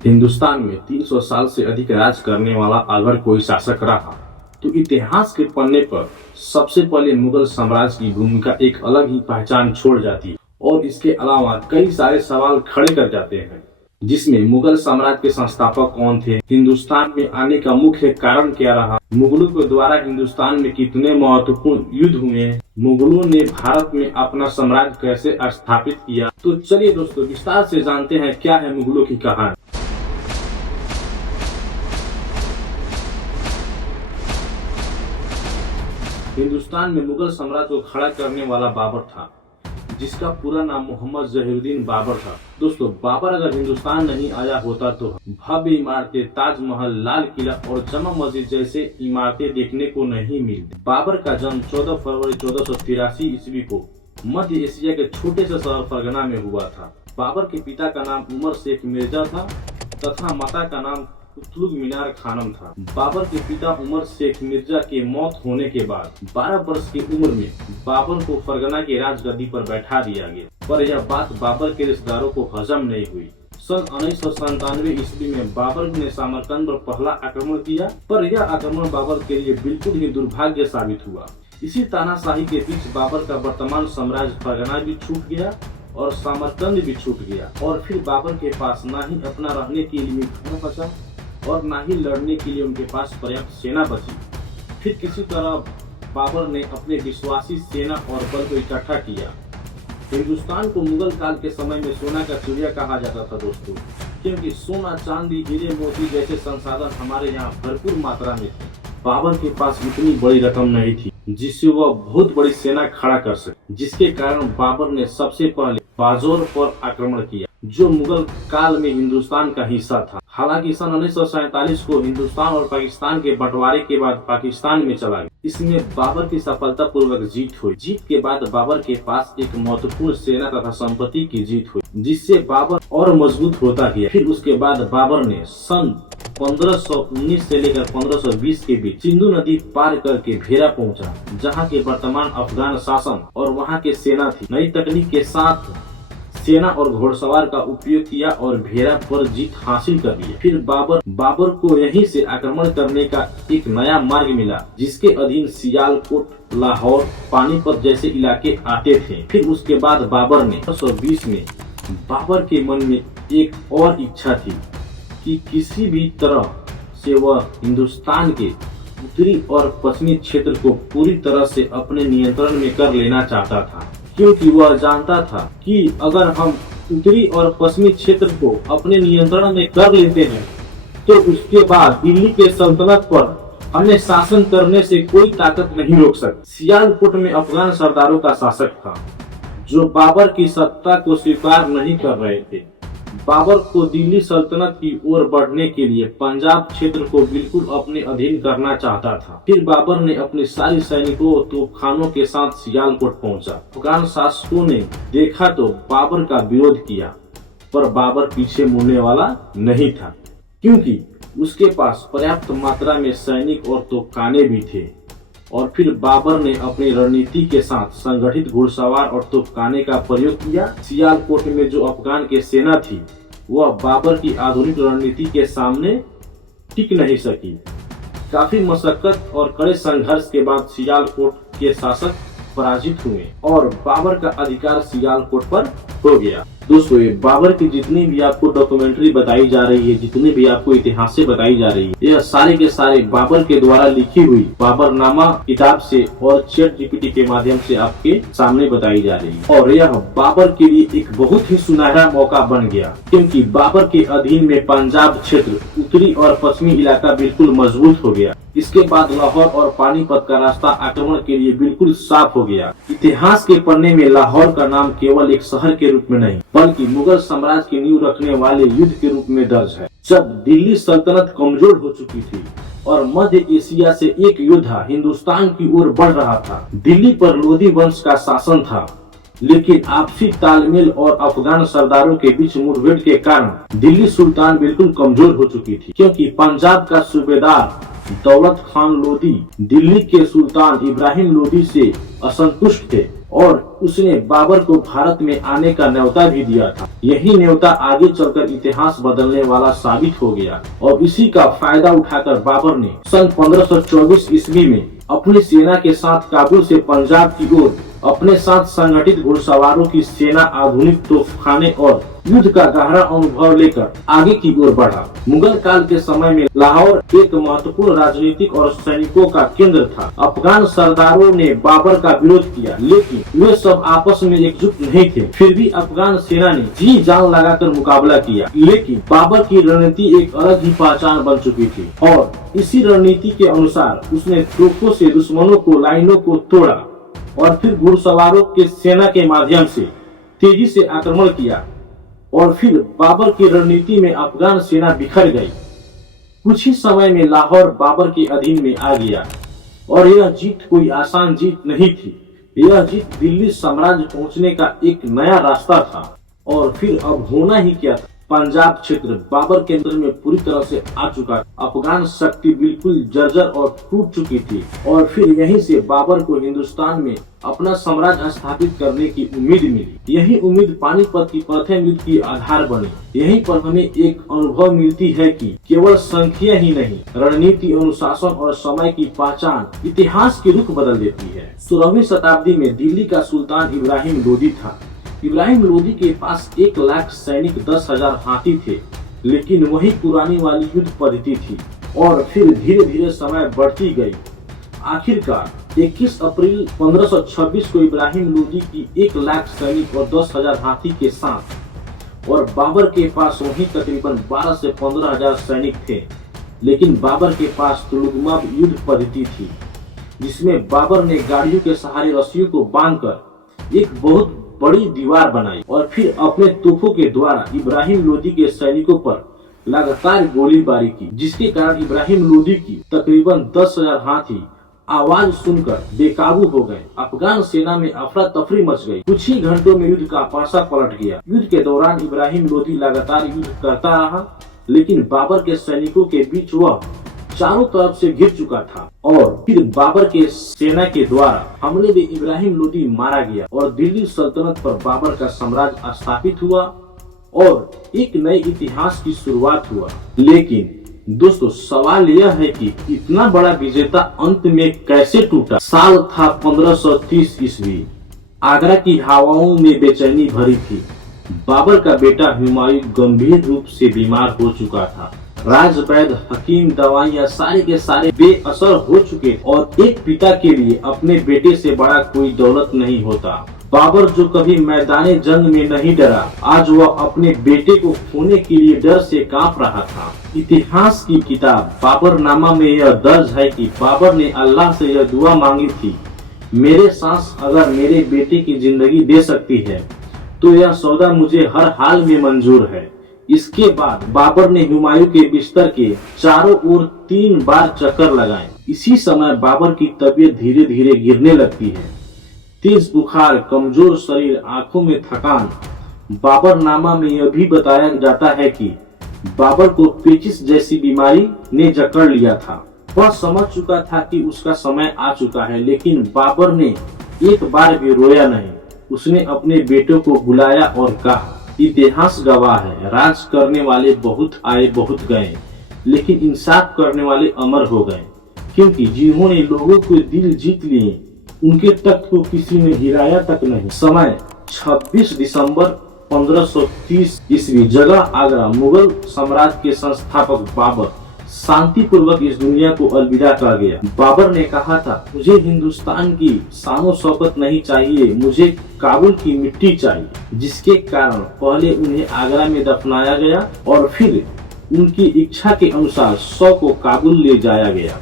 हिंदुस्तान में 300 साल से अधिक राज करने वाला अगर कोई शासक रहा तो इतिहास के पन्ने पर सबसे पहले मुगल साम्राज्य की भूमिका एक अलग ही पहचान छोड़ जाती है और इसके अलावा कई सारे सवाल खड़े कर जाते हैं, जिसमें मुगल साम्राज्य के संस्थापक कौन थे, हिंदुस्तान में आने का मुख्य कारण क्या रहा, मुगलों के द्वारा हिंदुस्तान में कितने महत्वपूर्ण युद्ध हुए, मुगलों ने भारत में अपना साम्राज्य कैसे स्थापित किया। तो चलिए दोस्तों विस्तार से जानते हैं क्या है मुगलों की कहानी। हिंदुस्तान में मुगल साम्राज्य को खड़ा करने वाला बाबर था, जिसका पूरा नाम मोहम्मद जहीरुद्दीन बाबर था। दोस्तों बाबर अगर हिंदुस्तान नहीं आया होता तो भव्य इमारतें, ताजमहल, लाल किला और जमा मस्जिद जैसे इमारतें देखने को नहीं मिलती। बाबर का जन्म 14 फरवरी 1483 ईस्वी को मध्य एशिया के छोटे से शहर फरगना में हुआ था। बाबर के पिता का नाम उमर शेख मिर्जा था तथा माता का नाम कुतुब मीनार खानम था। बाबर के पिता उमर शेख मिर्जा के मौत होने के बाद 12 वर्ष की उम्र में बाबर को फरगना के राजगद्दी पर बैठा दिया गया, पर यह बात बाबर के रिश्तेदारों को हजम नहीं हुई। सन 1997 ईस्वी में बाबर ने समरकंद पर पहला आक्रमण किया, पर यह आक्रमण बाबर के लिए बिल्कुल ही दुर्भाग्य साबित हुआ। इसी तानाशाही के बीच बाबर का वर्तमान साम्राज्य फरगना भी छूट गया और समरकंद भी छूट गया, और फिर बाबर के पास न ही अपना रहने के लिए घर बचा और न ही लड़ने के लिए उनके पास पर्याप्त सेना बची। फिर किसी तरह बाबर ने अपने विश्वासी सेना और बल को इकट्ठा किया। हिंदुस्तान को मुगल काल के समय में सोना का चिड़िया कहा जाता था दोस्तों, क्योंकि सोना, चांदी, हीरे, मोती जैसे संसाधन हमारे यहाँ भरपूर मात्रा में थे। बाबर के पास इतनी बड़ी रकम नहीं थी जिससे वह बहुत बड़ी सेना खड़ा कर सके, जिसके कारण बाबर ने सबसे पहले बाजौर पर आक्रमण किया, जो मुगल काल में हिंदुस्तान का हिस्सा था। हालांकि सन 1947 को हिंदुस्तान और पाकिस्तान के बंटवारे के बाद पाकिस्तान में चला गया। इसमें बाबर की सफलतापूर्वक जीत हुई। जीत के बाद बाबर के पास एक महत्वपूर्ण सेना तथा संपत्ति की जीत हुई, जिससे बाबर और मजबूत होता गया। फिर उसके बाद बाबर ने सन 1519 से लेकर 1520 के बीच सिंधु नदी पार करके भेरा पहुंचा, जहां के वर्तमान अफगान शासन और वहां के सेना थी। नई तकनीक के साथ सेना और घोड़सवार का उपयोग किया और भेरा पर जीत हासिल कर ली। फिर बाबर को यहीं से आक्रमण करने का एक नया मार्ग मिला, जिसके अधीन सियालकोट, लाहौर, पानीपत जैसे इलाके आते थे। फिर उसके बाद बाबर ने 1520 में बाबर के मन में एक और इच्छा थी कि किसी भी तरह से वह हिंदुस्तान के उत्तरी और पश्चिमी क्षेत्र को पूरी तरह से अपने नियंत्रण में कर लेना चाहता था, क्योंकि वह जानता था कि अगर हम उत्तरी और पश्चिमी क्षेत्र को अपने नियंत्रण में कर लेते हैं तो उसके बाद दिल्ली के सल्तनत पर हमें शासन करने से कोई ताकत नहीं रोक सकती। सियालकोट में अफगान सरदारों का शासक था जो बाबर की सत्ता को स्वीकार नहीं कर रहे थे। बाबर को दिल्ली सल्तनत की ओर बढ़ने के लिए पंजाब क्षेत्र को बिल्कुल अपने अधीन करना चाहता था। फिर बाबर ने अपने सारे सैनिकों और तोपखानों के साथ सियालकोट पहुंचा। अफगान शासकों ने देखा तो बाबर का विरोध किया, पर बाबर पीछे मुड़ने वाला नहीं था, क्योंकि उसके पास पर्याप्त मात्रा में सैनिक और तोपखाने भी थे। और फिर बाबर ने अपनी रणनीति के साथ संगठित घुड़सवार और तोपखाने का प्रयोग किया। सियालकोट में जो अफगान की सेना थी वह बाबर की आधुनिक रणनीति के सामने टिक नहीं सकी। काफी मशक्कत और कड़े संघर्ष के बाद सियालकोट के शासक पराजित हुए और बाबर का अधिकार सियालकोट पर हो गया। दोस्तों ये बाबर की जितनी भी आपको डॉक्यूमेंट्री बताई जा रही है, जितनी भी आपको इतिहास से बताई जा रही है, यह सारे के सारे बाबर के द्वारा लिखी हुई बाबरनामा किताब से और चैट जीपीटी के माध्यम से आपके सामने बताई जा रही है। और यह बाबर के लिए एक बहुत ही सुनहरा मौका बन गया, क्योंकि बाबर के अधीन में पंजाब क्षेत्र, उत्तरी और पश्चिमी इलाका बिल्कुल मजबूत हो गया। इसके बाद लाहौर और पानीपत का रास्ता आक्रमण के लिए बिल्कुल साफ हो गया। इतिहास के पन्ने में लाहौर का नाम केवल एक शहर के रूप में नहीं, बल्कि मुगल साम्राज्य की नींव रखने वाले युद्ध के रूप में दर्ज है। जब दिल्ली सल्तनत कमजोर हो चुकी थी और मध्य एशिया से एक योद्धा हिंदुस्तान की ओर बढ़ रहा था, दिल्ली पर लोधी वंश का शासन था, लेकिन आपसी तालमेल और अफगान सरदारों के बीच मुठभेड़ के कारण दिल्ली सुल्तान बिल्कुल कमजोर हो चुकी थी, क्योंकि पंजाब का सूबेदार दौलत खान लोधी दिल्ली के सुल्तान इब्राहिम लोधी से असंतुष्ट थे और उसने बाबर को भारत में आने का न्योता भी दिया था। यही न्योता आगे चलकर इतिहास बदलने वाला साबित हो गया और इसी का फायदा उठाकर बाबर ने सन 1524 ईस्वी में अपनी सेना के साथ काबुल से पंजाब की ओर अपने साथ संगठित घुड़सवारों की सेना, आधुनिक तोपखाने और युद्ध का गहरा अनुभव लेकर आगे की ओर बढ़ा। मुगल काल के समय में लाहौर एक महत्वपूर्ण राजनीतिक और सैनिकों का केंद्र था। अफगान सरदारों ने बाबर का विरोध किया, लेकिन वे सब आपस में एकजुट नहीं थे। फिर भी अफगान सेना ने जी जान लगाकर मुकाबला किया, लेकिन बाबर की रणनीति एक अलग ही पहचान बन चुकी थी और इसी रणनीति के अनुसार उसने तोपों से दुश्मनों को लाइनों को तोड़ा और फिर घुड़सवारों के सेना के माध्यम से तेजी से आक्रमण किया और फिर बाबर की रणनीति में अफगान सेना बिखर गई। कुछ ही समय में लाहौर बाबर के अधीन में आ गया और यह जीत कोई आसान जीत नहीं थी। यह जीत दिल्ली साम्राज्य पहुंचने का एक नया रास्ता था। और फिर अब होना ही क्या था, पंजाब क्षेत्र बाबर के अंदर में पूरी तरह से आ चुका। अफगान शक्ति बिल्कुल जर्जर और टूट चुकी थी और फिर यहीं से बाबर को हिंदुस्तान में अपना साम्राज्य स्थापित करने की उम्मीद मिली। यही उम्मीद पानीपत की प्रथम युद्ध की आधार बनी। यहीं पर हमें एक अनुभव मिलती है कि केवल संख्या ही नहीं, रणनीति, अनुशासन और समय की पहचान इतिहास की रुख बदल देती है। 16वीं शताब्दी में दिल्ली का सुल्तान इब्राहिम लोदी था। इब्राहिम लोदी के पास 1 लाख सैनिक, 10,000 हाथी थे, लेकिन वही पुरानी वाली युद्ध पद्धति थी और फिर धीरे धीरे समय बढ़ती गई। आखिरकार 21 अप्रैल 1526 को इब्राहिम लोदी की 1 लाख सैनिक और 10,000 हाथी के साथ और बाबर के पास वही तकरीबन 12 से 15,000 सैनिक थे, लेकिन बाबर के पास तुलुगमा युद्ध पद्धति थी, जिसमें बाबर ने गाड़ियों के सहारे रस्सियों को बांधकर एक बहुत बड़ी दीवार बनाई और फिर अपने तोपों के द्वारा इब्राहिम लोदी के सैनिकों पर लगातार गोलीबारी की, जिसके कारण इब्राहिम लोदी की तकरीबन 10,000 हाथी आवाज सुनकर बेकाबू हो गए। अफगान सेना में अफरा तफरी मच गई। कुछ ही घंटों में युद्ध का पासा पलट गया। युद्ध के दौरान इब्राहिम लोदी लगातार युद्ध करता रहा, लेकिन बाबर के सैनिकों के बीच वह चारों तरफ से घिर चुका था और फिर बाबर के सेना के द्वारा हमले में इब्राहिम लोदी मारा गया और दिल्ली सल्तनत पर बाबर का साम्राज्य स्थापित हुआ और एक नए इतिहास की शुरुआत हुआ। लेकिन दोस्तों, सवाल यह है कि इतना बड़ा विजेता अंत में कैसे टूटा। साल था 1530 ईस्वी। आगरा की हवाओं में बेचैनी भरी थी। बाबर का बेटा हुमायूं गंभीर रूप से बीमार हो चुका था। राजवैद्य, हकीम, दवाइयाँ सारे के सारे बेअसर हो चुके और एक पिता के लिए अपने बेटे से बड़ा कोई दौलत नहीं होता। बाबर जो कभी मैदाने जंग में नहीं डरा, आज वह अपने बेटे को खोने के लिए डर से कांप रहा था। इतिहास की किताब बाबरनामा में यह दर्ज है कि बाबर ने अल्लाह से यह दुआ मांगी थी, मेरे सांस अगर मेरे बेटे की जिंदगी दे सकती है तो यह सौदा मुझे हर हाल में मंजूर है। इसके बाद बाबर ने हुमायूं के बिस्तर के चारों ओर 3 बार चक्कर लगाए। इसी समय बाबर की तबीयत धीरे धीरे गिरने लगती है। तेज बुखार, कमजोर शरीर, आंखों में थकान। बाबरनामा में यह भी बताया जाता है कि बाबर को पेचिश जैसी बीमारी ने जकड़ लिया था। वह समझ चुका था कि उसका समय आ चुका है, लेकिन बाबर ने एक बार भी रोया नहीं। उसने अपने बेटों को बुलाया और कहा, इतिहास गवाह है, राज करने वाले बहुत आए बहुत गए, लेकिन इंसाफ करने वाले अमर हो गए, क्योंकि जिन्होंने लोगों के दिल जीत लिए उनके तख्त को किसी ने गिराया तक नहीं। समय 26 दिसंबर 1530 ईस्वी। जगह आगरा। मुगल साम्राज्य के संस्थापक बाबर शांति पूर्वक इस दुनिया को अलविदा कर गया। बाबर ने कहा था, मुझे हिंदुस्तान की शानो शौकत नहीं चाहिए, मुझे काबुल की मिट्टी चाहिए, जिसके कारण पहले उन्हें आगरा में दफनाया गया और फिर उनकी इच्छा के अनुसार 100 को काबुल ले जाया गया।